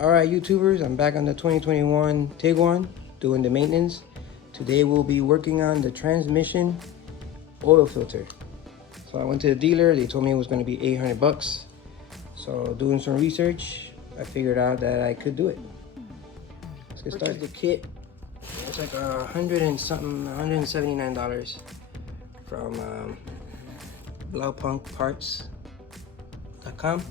Alright YouTubers, I'm back on the 2021 Tiguan doing the maintenance. Today we'll be working on the transmission oil filter. So I went to the dealer, they told me it was going to be 800 bucks. So doing some research, I figured out that I could do it. Let's get started. The kit, it's like $179 from blaupunkparts.com.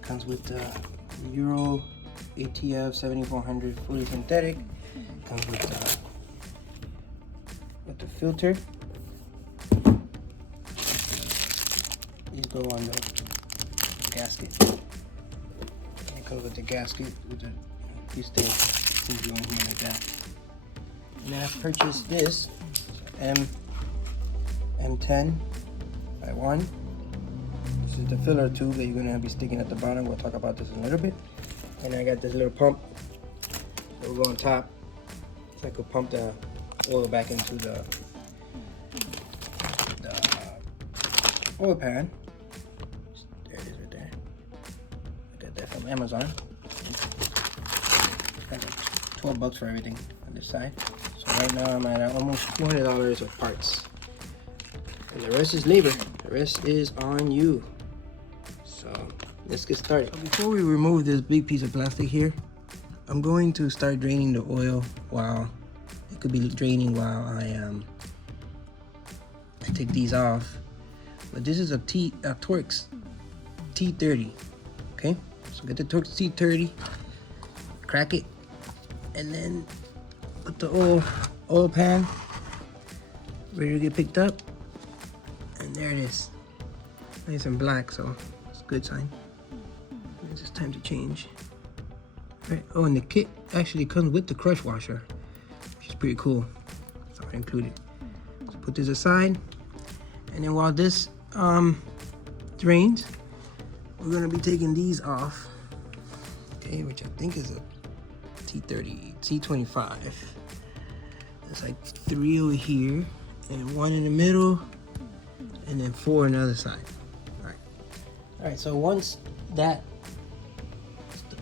Comes with the Euro ATF 7400 fully synthetic. Comes with the filter. These go on the gasket. It comes with the gasket with the these things go in here like that. And then I purchased this M10 by 1. This is the filler tube that you're gonna be sticking at the bottom. We'll talk about this in a little bit. And I got this little pump that will go on top, so I could pump the oil back into the oil pan. There it is right there. I got that from Amazon. Got like 12 bucks for everything on this side. So right now I'm at almost $200 of parts. And the rest is labor. The rest is on you. So let's get started. Before we remove this big piece of plastic here, I'm going to start draining the oil while it could be draining while I take these off. But this is a torx T30. Okay, so get the torx T30, crack it, and then put the oil pan ready to get picked up. And there it is, nice and black, so it's a good sign. It's just time to change. Right. Oh, and the kit actually comes with the crush washer, which is pretty cool. So I included. So put this aside, and then while this drains, we're gonna be taking these off. Okay, which I think is a T30, T25. There's like 3 over here, and 1 in the middle, and then 4 on the other side. All right. So once that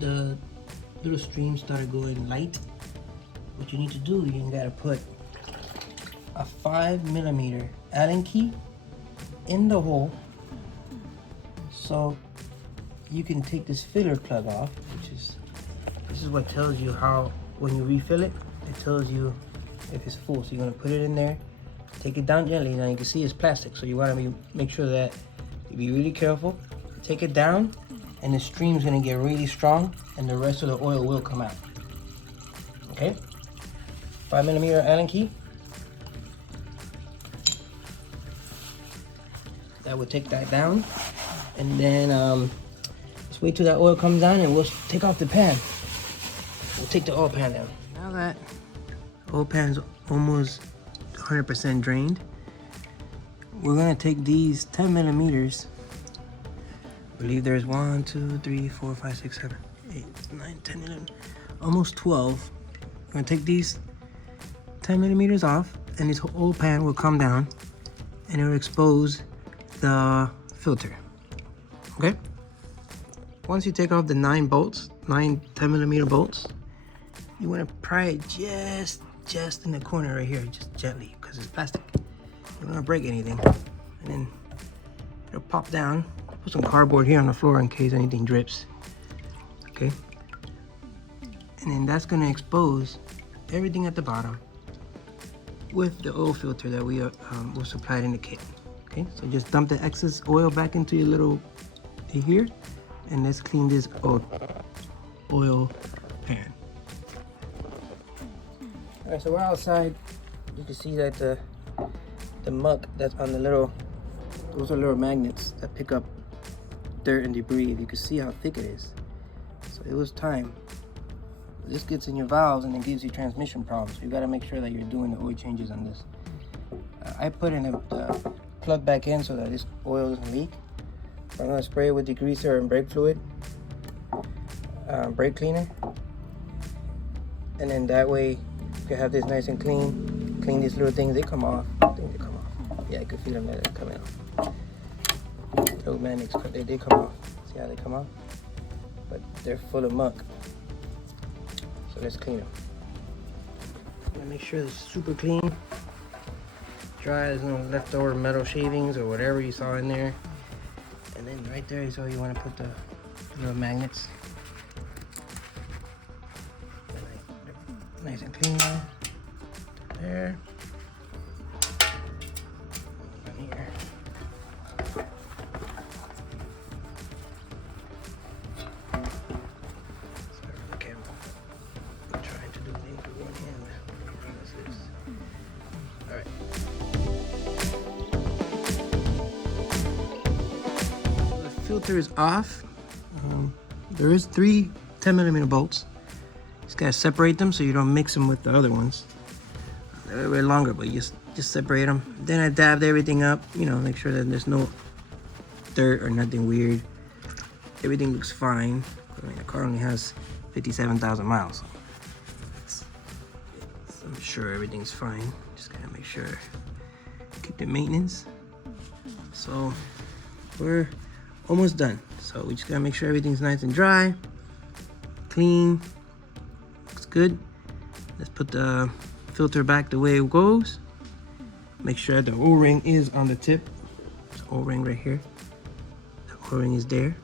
the little stream started going light, what you need to do, you gotta put a 5mm Allen key in the hole, so you can take this filler plug off, this is what tells you how, when you refill it, it tells you if it's full. So you're gonna put it in there, take it down gently. Now you can see it's plastic, so you want to make sure that you be really careful. Take it down, and the stream's gonna get really strong, and the rest of the oil will come out. Okay, 5mm Allen key. That will take that down, and then let's wait till that oil comes down, and we'll take off the pan. We'll take the oil pan down. Now that oil pan's almost 100% drained, we're gonna take these 10mm. I believe there's 1, 2, 3, 4, 5, 6, 7, 8, 9, 10, 11, almost 12. We're gonna take these 10mm off, and this whole pan will come down, and it will expose the filter. Okay. Once you take off the 9 10mm bolts, you want to pry it just in the corner right here, just gently, because it's plastic. You don't want to break anything, and then it'll pop down. Put some cardboard here on the floor in case anything drips. Okay. And then that's going to expose everything at the bottom with the oil filter that we was supplied in the kit. Okay, so just dump the excess oil back into your little here, and let's clean this oil pan. All right, so we're outside. You can see that the muck that's on the those are little magnets that pick up dirt and debris. You can see how thick it is. So it was time. This gets in your valves and it gives you transmission problems. So you got to make sure that you're doing the oil changes on this. I put in a plug back in so that this oil doesn't leak. I'm going to spray it with degreaser and brake fluid, brake cleaner, and then that way you can have this nice and clean. Clean these little things. They come off. I think they come off. Yeah, I can feel them that they're coming off. Oh man, they come off. See how they come off? but they're full of muck. So let's clean them. Make sure it's super clean, dry. There's no leftover metal shavings or whatever you saw in there. And then right there is where you want to put the little magnets. Nice and clean there. There. Right here. Sorry for the camera. I'm trying to do things with one hand. Alright. The filter is off. There is 3 10mm bolts. Just gotta separate them so you don't mix them with the other ones. They're a little bit longer, but you just separate them. Then I dabbed everything up, you know, make sure that there's no dirt or nothing weird. Everything looks fine. I mean, the car only has 57,000 miles. So I'm sure everything's fine. Just gotta make sure, keep the maintenance. So we're almost done. So we just gotta make sure everything's nice and dry, clean, looks good. Let's put the filter back the way it goes. Make sure the O-ring is on the tip. There's an O-ring right here. The O-ring is there.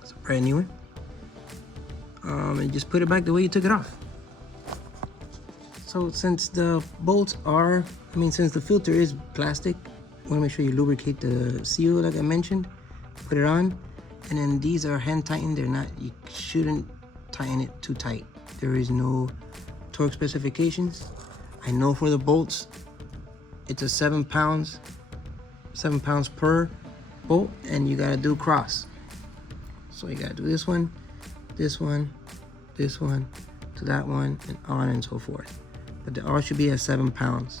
It's a brand new one. And just put it back the way you took it off. So since the bolts are, since the filter is plastic, you want to make sure you lubricate the seal like I mentioned. Put it on. And then these are hand tightened. They're not, you shouldn't tighten it too tight. There is no torque specifications. I know for the bolts, it's a 7 pounds per bolt, and you gotta do cross. So you gotta do this one, this one, this one, to that one, and on and so forth. But they all should be at 7 pounds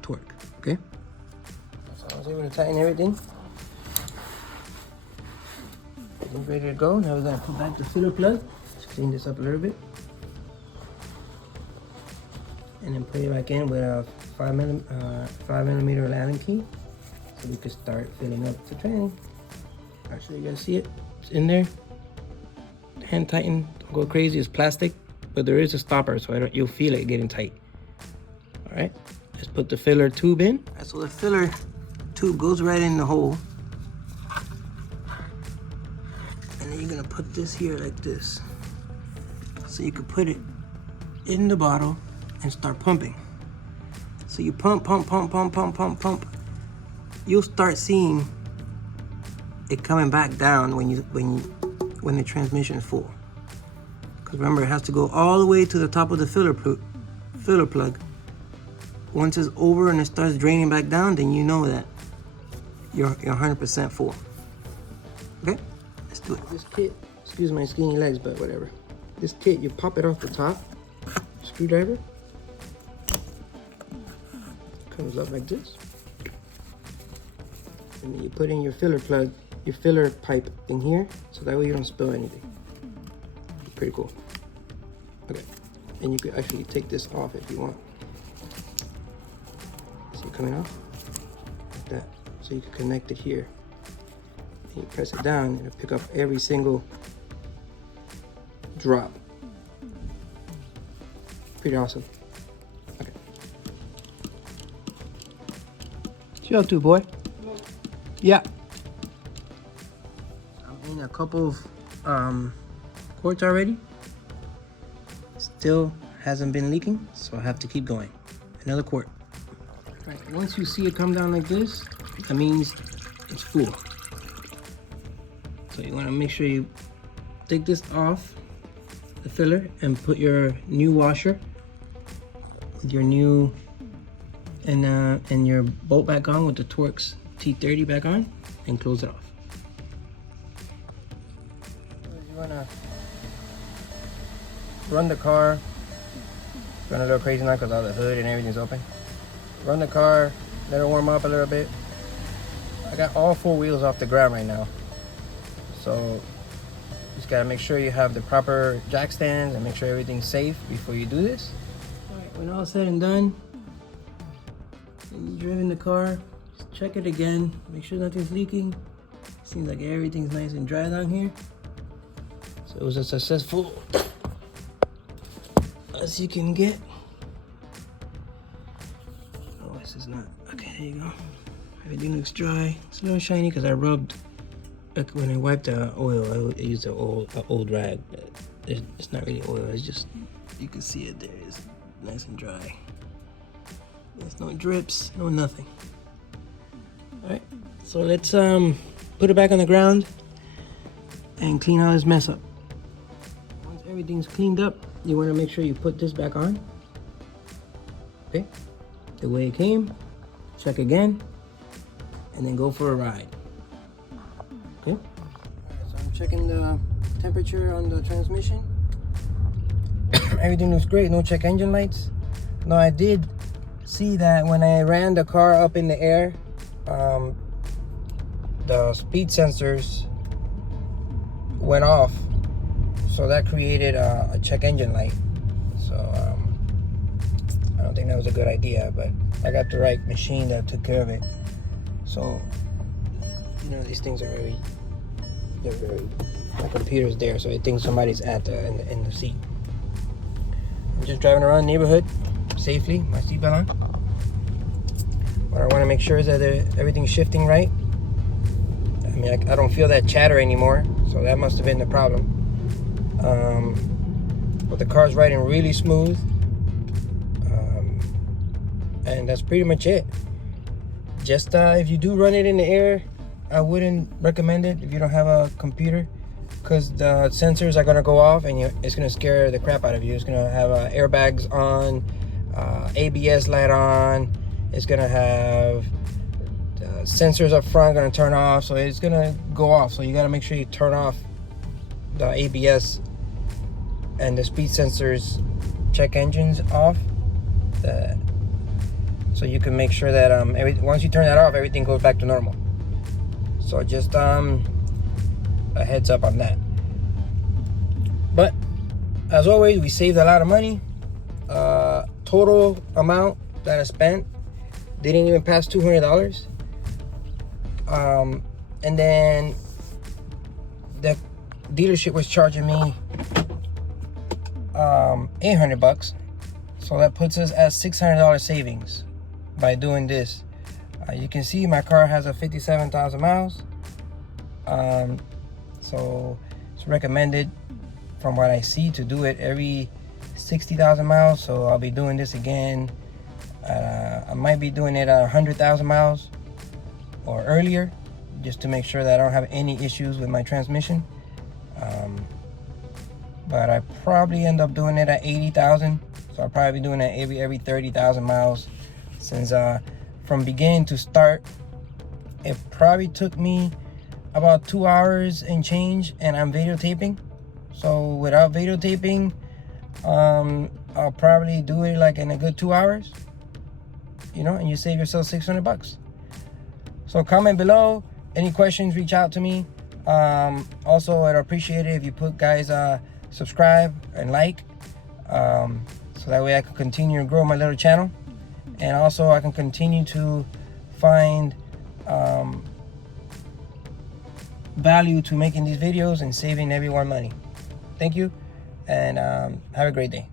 torque, okay? So I was able to tighten everything. It's ready to go. Now we're gonna put back the filler plug. Let's clean this up a little bit. And then put it back in with a 5mm Allen key, so we can start filling up the training. Alright, so you guys see it? It's in there. Hand tighten. Don't go crazy. It's plastic, but there is a stopper, so you'll feel it getting tight. All right. Let's put the filler tube in. Right, so the filler tube goes right in the hole, and then you're gonna put this here like this, so you can put it in the bottle and start pumping. So you pump. You'll start seeing it coming back down when the transmission is full. Because remember, it has to go all the way to the top of the filler plug. Once it's over and it starts draining back down, then you know that you're 100% full. Okay, let's do it. This kit, excuse my skinny legs, but whatever. This kit, you pop it off the top, screwdriver. Comes up like this, and then you put in your filler plug, your filler pipe in here, so that way you don't spill anything. Pretty cool. Okay, and you could actually take this off if you want. See it coming off like that, so you can connect it here. And you press it down, and it'll pick up every single drop. Pretty awesome. What you up to, boy? Yeah. I'm in a couple of quarts already. Still hasn't been leaking, so I have to keep going. Another quart. Right, once you see it come down like this, that means it's full. So you want to make sure you take this off the filler and put your new washer with your new and your bolt back on with the Torx T30 back on, and close it off. You wanna run the car, run a little crazy now because all the hood and everything's open. Run the car, let it warm up a little bit. I got all 4 wheels off the ground right now, so just gotta make sure you have the proper jack stands and make sure everything's safe before you do this. All right, when all said and done, and you've driven the car, just check it again, make sure nothing's leaking. Seems like everything's nice and dry down here. So it was as successful as you can get. Oh, this is not, okay, there you go. Everything looks dry. It's a little shiny because I rubbed, like when I wiped the oil, I used an old rag. It's not really oil, it's just, you can see it there, it's nice and dry. There's no drips, no nothing. All right, so let's put it back on the ground and clean all this mess up. Once everything's cleaned up, you want to make sure you put this back on. Okay, the way it came. Check again, and then go for a ride. Okay. All right, so I'm checking the temperature on the transmission. Everything looks great. No check engine lights. No, I did see that when I ran the car up in the air, the speed sensors went off, so that created a check engine light. So I don't think that was a good idea, but I got the right machine that took care of it. So you know, these things are they're very, my computer's there, so it thinks somebody's in the seat. I'm just driving around the neighborhood safely, my seatbelt on. What I want to make sure is that everything's shifting right. I mean, I don't feel that chatter anymore, so that must have been the problem. But the car's riding really smooth, and that's pretty much it. Just if you do run it in the air, I wouldn't recommend it if you don't have a computer, because the sensors are gonna go off and it's gonna scare the crap out of you. It's gonna have airbags on, ABS light on. It's gonna have sensors up front gonna turn off, so it's gonna go off. So you gotta make sure you turn off the ABS and the speed sensors check engines off, so you can make sure that once you turn that off, everything goes back to normal. So just a heads up on that. But as always, we saved a lot of money. Total amount that I spent didn't even pass $200. And then the dealership was charging me $800, so that puts us at $600 savings by doing this. You can see my car has a 57,000 miles, so it's recommended from what I see to do it every 60,000 miles. So I'll be doing this again. I might be doing it 100,000 miles or earlier, just to make sure that I don't have any issues with my transmission. But I probably end up doing it at 80,000, so I'll probably be doing it every 30,000 miles, since from beginning to start it probably took me about 2 hours and change, and I'm videotaping. So without videotaping, I'll probably do it like in a good 2 hours, you know, and you save yourself $600. So comment below, any questions, reach out to me. Also, I'd appreciate it if you guys subscribe and like, so that way I can continue to grow my little channel, and also I can continue to find value to making these videos and saving everyone money. Thank you, and have a great day.